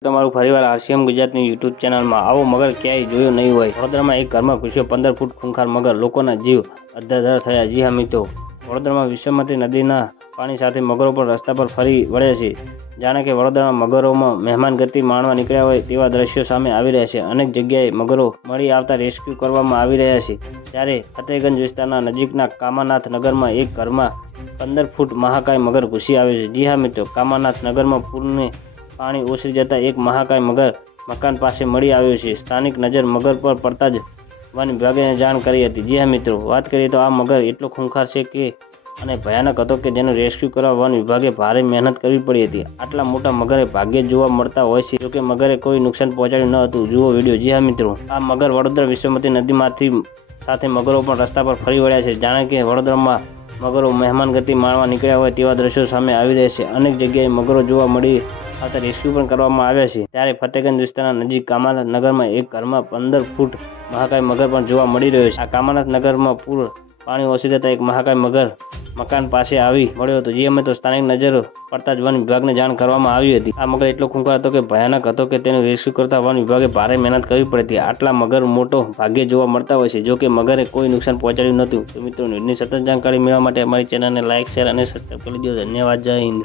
તમારું ફરીવાર આરસીએમ ગુજરાતની યુટ્યુબ ચેનલમાં આવો મગર ક્યાંય જોયો નહીં હોય। વડોદરામાં એક ઘરમાં ઘૂસ્યો 15 ફૂટ ખૂંખાર મગર, લોકોના જીવ અદ્ધર થયા। જી હા મિત્રો, વડોદરામાં વિશ્વામિત્રી નદીના પાણી સાથે મગરો પણ રસ્તા પર ફરી વળ્યા છે। જાણે કે વડોદરામાં મગરોમાં મહેમાન ગતિ માણવા નીકળ્યા હોય તેવા દ્રશ્યો સામે આવી રહ્યા છે। અનેક જગ્યાએ મગરો મળી આવતા રેસ્ક્યુ કરવામાં આવી રહ્યા છે। ત્યારે ફતેગંજ વિસ્તારના નજીકના કામાનાથ નગરમાં એક ઘરમાં 15 ફૂટ મહાકાય મગર ઘૂસી આવ્યો છે। જી હા મિત્રો, કામાનાથ નગરમાં પૂરને પાણી ઓસરી જતા એક મહાકાય મગર મકાન પાસે મળી આવ્યો છે। સ્થાનિક નજર મગર પર પડતા જ વન વિભાગને જાણ કરી હતી। જી હા મિત્રો, વાત કરીએ તો આ મગર એટલો ખૂંખાર છે કે અને ભયાનક હતો કે જેનું રેસ્ક્યુ કરવા વન વિભાગે ભારે મહેનત કરવી પડી હતી। આટલા મોટા મગરે ભાગ્યે જોવા મળતા હોય છે, જોકે મગરે કોઈ નુકસાન પહોંચાડ્યું ન હતું। જુઓ વિડીયો। જી હા મિત્રો, આ મગર વડોદરા વિશ્વામિત્રી નદીમાંથી સાથે મગરો પણ રસ્તા પર ફરી વળ્યા છે। જાણે કે વડોદરામાં મગરો મહેમાન ગતિ માણવા નીકળ્યા હોય તેવા દ્રશ્યો સામે આવી રહ્યા છે। અનેક જગ્યાએ મગરો જોવા મળી આવતા રેસ્ક્યુ પણ કરવામાં આવ્યા છે। ત્યારે ફતેગંજ વિસ્તારના નજીક કામાનાથ નગરમાં એક ઘરમાં 15 ફૂટ મહાકાય મગર પણ જોવા મળી રહ્યો છે। આ કામાનાથ નગરમાં પૂર પાણી ઓસરી જતા એક મહાકાય મગર મકાન પાસે આવી મળ્યો હતો। જે અમે તો સ્થાનિક નજર પડતા જ વન વિભાગને જાણ કરવામાં આવી હતી। આ મગર એટલો ખૂંખાર હતો કે ભયાનક હતો કે તેનું રેસ્ક્યુ કરતા વન વિભાગે ભારે મહેનત કરવી પડી હતી। આટલા મગર મોટો ભાગ્યે જોવા મળતા હોય છે, જોકે મગરે કોઈ નુકસાન પહોંચાડ્યું નહોતું। તો મિત્રો, ન્યૂઝની સતત જાણકારી મેળવવા માટે અમારી ચેનલને લાઇક, શેર અને સબસ્ક્રાઈબ કરી દો। ધન્યવાદ। જય હિન્દ।